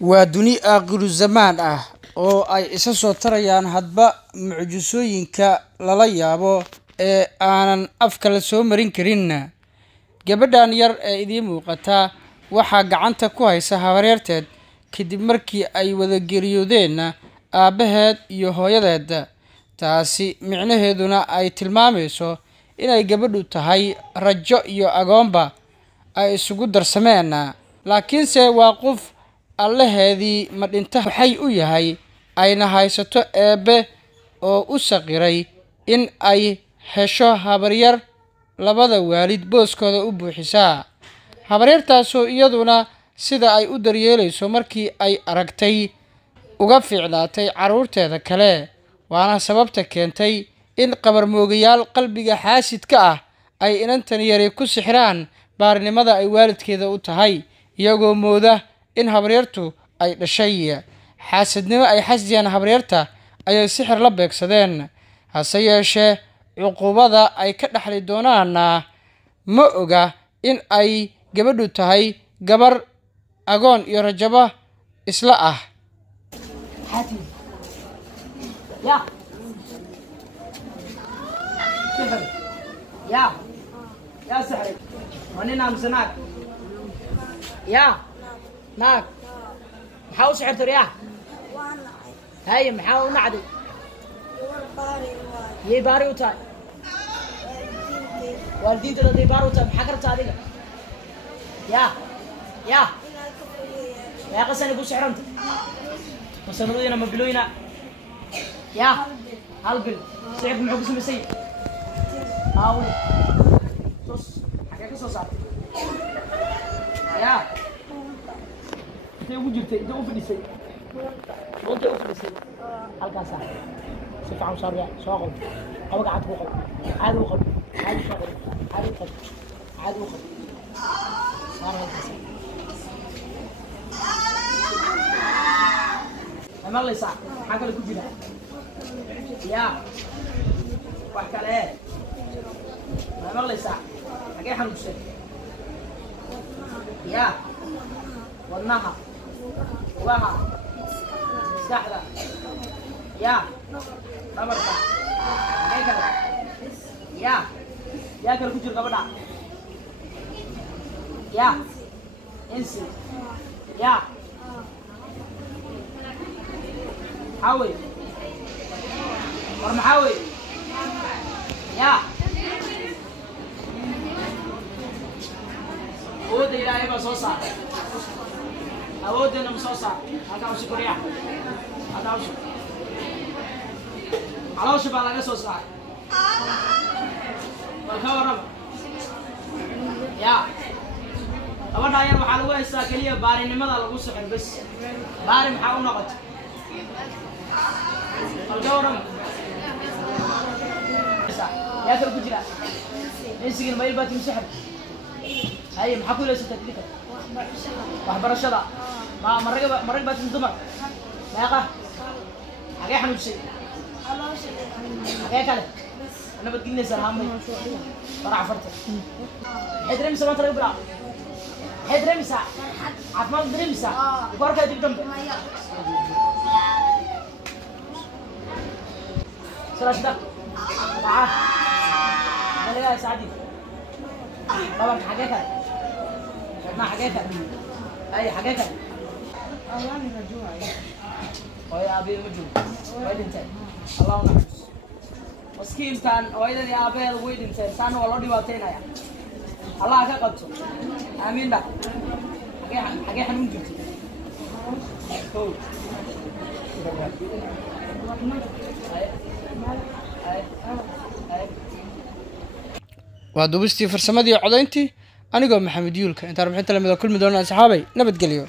waa duni aaqiru zamaan ah oo ay isa soo tarayaan hadba mucjisooyinka lala yaabo ee aanan afka la soo marin karin. Gabadhan yar ee idin muuqata waxaa gacanta ku haysa habaryarteed kadib markii ay wada geeriyoodeen aabaheed iyo hooyadeed. taasi micnaheeduna ay tilmaamayso inay gabadhu tahay rajo iyo agoonba ay isugu darsameen, laakiinse waa qof allaheedii ma dhinta waxay u yahay ayna haysato eebbe oo u saqiray in ay hesho habaryar labada waalid booskooda u buuxisa. habaryartaasoo iyaduna sida ay u daryeelayso markii ay aragtay uga fiicnaatay caruurteeda kale, waana sababta keentay in qabarmoogayaal qalbiga xaasidka ah ay inantan yari ku sixiraan baarinimada ay waalidkeeda u tahay, iyagoo mooda in habaryartu ay dhashay. xaasidnimo ay xasdiyaan habaryarta ayay sixir la beegsadeen, hase yeeshee cuqubada ay ka dhaxli doonaan ma oga in ay gabadhu tahay gabar agoon iyo rajaba isla ah. يا سحر وننا مسناك يا ناك محاو سحرت رياح هاي محاو نعدي يي باري وتاي والدين تدي باري وتاي محكرت هذيك يا يا قسني بو سحرمت وسنودينا مبلوينا يا هالبل سحر محو قسم سي هاولي يا تيجي جرتي ده وفديسي وانت وفديسي الكاسة سفع وصاريا شاغل أو قاعد وقف عاد وقف عاد شاغل عاد وقف عاد وقف صار الكاسة أما الله يساعد حاجة اللي كنت يا واحد عليه أما الله يساعد حاجة حلو بسيط يا والنها وها استحلى يا أمرك هيك يا كل كتير قبضة يا انسي يا حاول ورمحاول يا أود إلى إبا صوصا أود إنهم صوصا هذا وش كوريا هذا وش على وش بالله صوصا والكورم يا أول داير محلوه الساكلية بارين ماذا لقول سحر بس بارين محاول نقط والكورم يا ترى كجرا نسيج المايل باتم سحر هاي محكو ليش تدريك وحبر الشلا ما مرق بات الدمر ما يقع حاجة حنوش شيء حاجة كله أنا بتجيني سلامي طلع فرته حدري مسا ما ترى برا حدري مسا عفمان دري مسا وقارك هذي بدم سلاش ده تعال ولا يا سعدي بابا حاجة كله ما حاجاتك اي حاجاتك انا مجوع ويا ابي مجوع وين انت الله ينعم مسكين كان وين يا ابي وين انت كان والله ديواتينا يا الله كقبته امين ده حاجه حنون جبتي waa dubistii farsamadii codayntii anigoo maxamed yuulka intaan warbixinta lamida kulmi doona asxaabay nabadgelyo.